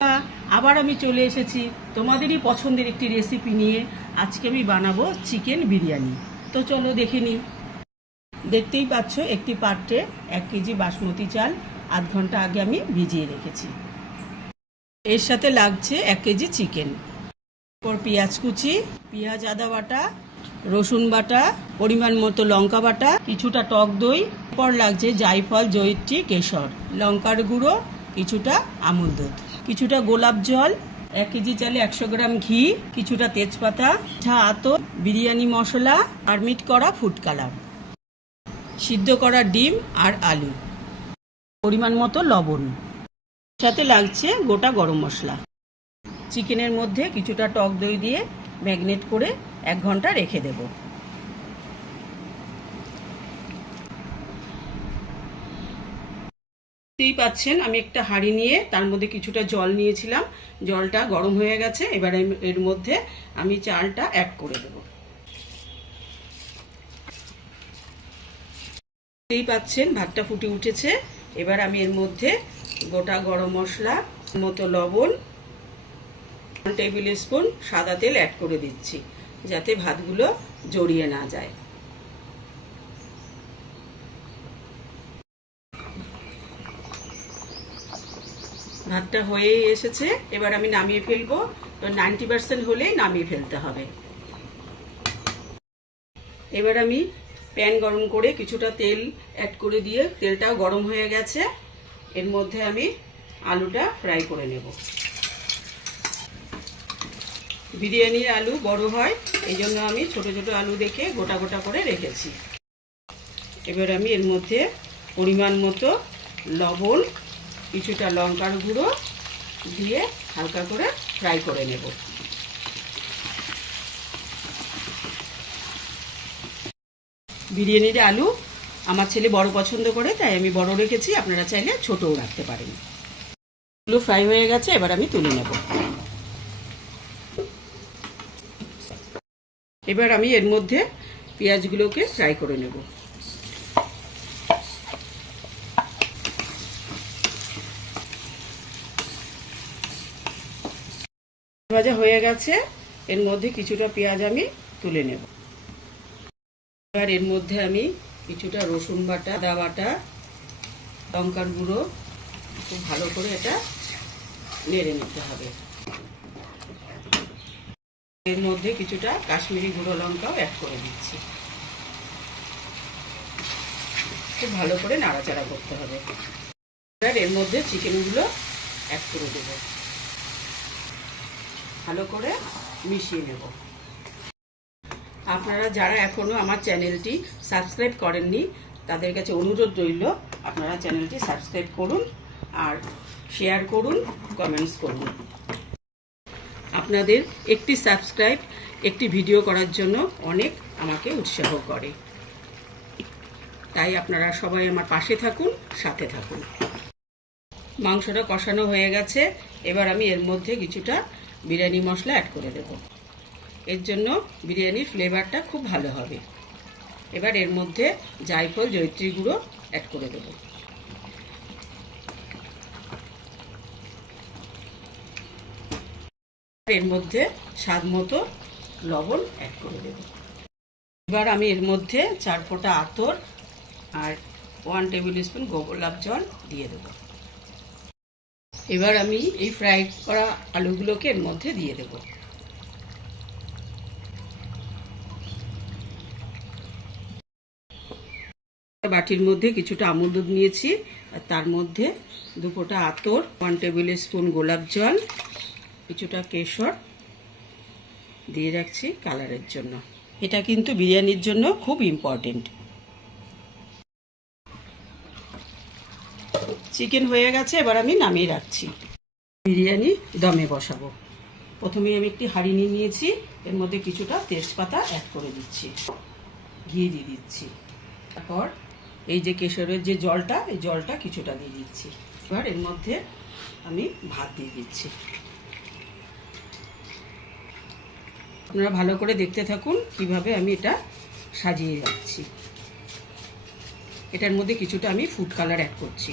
আবার আমি চলে এসেছি তোমাদেরই পছন্দের একটি রেসিপি নিয়ে। আজকে আমি বানাবো চিকেন বিরিয়ানি। তো চলো দেখে নিই। দেখতেই পাচ্ছ একটি পাত্রে 1 কেজি বাসমতি চাল আধ ঘন্টা আগে আমি ভিজিয়ে রেখেছি। এর সাথে লাগছে 1 কেজি চিকেন, তারপর পেঁয়াজ কুচি, পেঁয়াজ আদা বাটা, রসুন বাটা, পরিমাণ মতো লঙ্কা বাটা, কিছুটা টক দই, এরপর লাগছে জায়ফল, জয়িত্রী, কেশর, লঙ্কার গুঁড়ো, কিছুটা আমুল দুধ, কিছুটা গোলাপ জল, 1 কেজি চালে 100 গ্রাম ঘি, কিছুটা তেজপাতা, আতর, বিরিয়ানি মশলা, আর মিট করা ফুড কালার, সিদ্ধ করা ডিম আর আলু, পরিমাণ মতো লবণ, সাথে লাগছে গোটা গরম মশলা। চিকেনের মধ্যে কিছুটা টক দই দিয়ে ম্যাগনেট করে 1 ঘন্টা রেখে দেব। দেখতেই পাচ্ছেন আমি একটা হাঁড়ি নিয়ে তার মধ্যে কিছুটা জল নিয়েছিলাম। জলটা গরম হয়ে গেছে। এবার এর মধ্যে আমি চালটা অ্যাড করে দেব। দেখতেই পাচ্ছেন ভাতটা ফুটে উঠেছে। এবার আমি এর মধ্যে গোটা গরম মশলা, মতো লবণ, 1 টেবিল স্পুন সাদা তেল অ্যাড করে দিচ্ছি, যাতে ভাতগুলো জড়িয়ে না যায়। ভাতটা হয়ে এসেছে। এবার আমি নামিয়ে ফেলবো। তো 90% হলেই নামিয়ে ফেলতে হবে। এবার আমি প্যান গরম করে কিছুটা তেল অ্যাড করে দিয়ে, তেলটাও গরম হয়ে গেছে, এর মধ্যে আমি আলুটা ফ্রাই করে নেব। বিরিয়ানির আলু বড় হয়, এই জন্য আমি ছোট ছোট আলু দেখে গোটা গোটা করে রেখেছি। এবার আমি এর মধ্যে পরিমাণ মতো লবণ, কিছুটা লঙ্কার গুঁড়ো দিয়ে হালকা করে ফ্রাই করে নেব। বিরিয়ানির আলু আমার ছেলে বড় পছন্দ করে, তাই আমি বড় রেখেছি, আপনারা চাইলে ছোটও রাখতে পারেন। আলু ফ্রাই হয়ে গেছে, এবার আমি তুলে নেব। এবার আমি এর মধ্যে পেঁয়াজগুলোকে ফ্রাই করে নেব। ভাজা হয়ে গেছে, এর মধ্যে কিছুটা পেঁয়াজ আমি তুলে নেব। এবার এর মধ্যে আমি কিছুটা রসুন বাটা, আদা বাটা, লঙ্কার গুঁড়ো, খুব ভালো করে এটা নেড়ে নিতে হবে। এর মধ্যে কিছুটা কাশ্মীরি গুঁড়ো লঙ্কাও অ্যাড করে দিচ্ছি। খুব ভালো করে নাড়াচাড়া করতে হবে। এবার এর মধ্যে চিকেনগুলো অ্যাড করে দেব, ভালো করে মিশিয়ে নেব। আপনারা যারা এখনো আমার চ্যানেলটি সাবস্ক্রাইব করেননি, তাদের কাছে অনুরোধ রইল, আপনারা চ্যানেলটি সাবস্ক্রাইব করুন আর শেয়ার করুন, কমেন্টস করুন। আপনাদের একটি সাবস্ক্রাইব একটি ভিডিও করার জন্য অনেক আমাকে উৎসাহ করে, তাই আপনারা সবাই আমার পাশে থাকুন, সাথে থাকুন। মাংসটা কষানো হয়ে গেছে। এবার আমি এর মধ্যে কিছুটা বিরিয়ানি মশলা অ্যাড করে দেব। এর জন্য বিরিয়ানির ফ্লেভারটা খুব ভালো হবে। এবার এর মধ্যে জায়ফল, জয়িত্রী গুঁড়ো অ্যাড করে দেব। এর মধ্যে স্বাদ মতো লবণ অ্যাড করে দেব। এবার আমি এর মধ্যে 4 ফোঁটা আতর আর 1 টেবিল স্পুন গোলাপ জল দিয়ে দেব। এবার আমি এই ফ্রাই করা আলুগুলোকে এর মধ্যে দিয়ে দেব। বাটির মধ্যে কিছুটা আমুল দুধ নিয়েছি, আর তার মধ্যে 2 ফোঁটা আতর, 1 টেবিল স্পুন গোলাপ জল, কিছুটা কেশর দিয়ে রাখছি কালারের জন্য। এটা কিন্তু বিরিয়ানির জন্য খুব ইম্পর্টেন্ট। চিকেন হয়ে গেছে, এবার আমি নামিয়ে রাখছি। বিরিয়ানি দমে বসাবো। প্রথমে আমি একটি হাঁড়ি নিয়ে নিয়েছি, এর মধ্যে কিছুটা তেজপাতা অ্যাড করে দিচ্ছি, ঘি দিয়ে দিচ্ছি, তারপর এই যে কেশরের যে জলটা, এই জলটা কিছুটা দিয়ে দিচ্ছি। এবার এর মধ্যে আমি ভাত দিয়ে দিচ্ছি। আপনারা ভালো করে দেখতে থাকুন কিভাবে আমি এটা সাজিয়ে যাচ্ছি। এটার মধ্যে কিছুটা আমি ফুড কালার অ্যাড করছি।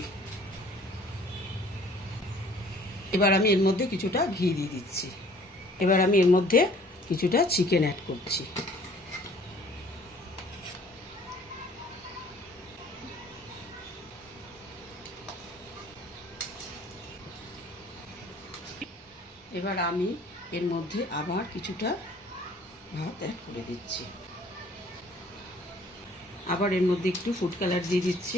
এবার আমি এর মধ্যে কিছুটা ঘি দিয়ে দিচ্ছি। এবার আমি এর মধ্যে কিছুটা চিকেন অ্যাড করছি। এবার আমি এর মধ্যে আবার কিছুটা ভাত অ্যাড করে দিচ্ছি। আবার এর মধ্যে একটু ফুড কালার দিয়ে দিচ্ছি।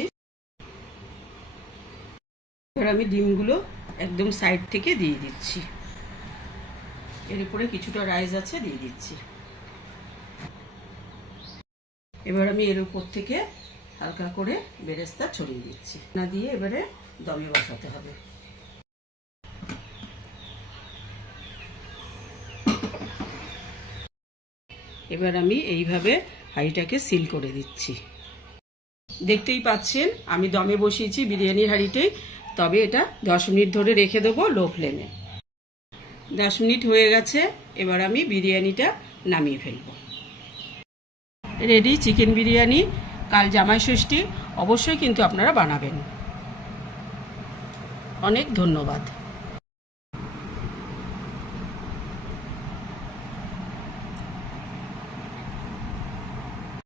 এবার আমি ডিমগুলো একদম সাইড থেকে দিয়ে দিচ্ছি। এর উপরে কিছুটা রাইস আছে, দিয়ে দিচ্ছি। এবার আমি এর উপর থেকে হালকা করে বেরেস্তা ছড়িয়ে দিচ্ছি। না দিয়ে এবারে দমে বসাতে হবে। এবার আমি এইভাবে হাঁড়িটাকে সিল করে দিচ্ছি। দেখতেই পাচ্ছেন আমি দমে বসিয়েছি বিরিয়ানির হাঁড়িতেই, তবে এটা 10 মিনিট ধরে রেখে দেবো লো ফ্লেমে। 10 মিনিট হয়ে গেছে, এবার আমি বিরিয়ানিটা নামিয়ে ফেলবো। Ready chicken biryani. কাল জামাই ষষ্ঠী, অবশ্যই কিন্তু আপনারা বানাবেন। অনেক ধন্যবাদ।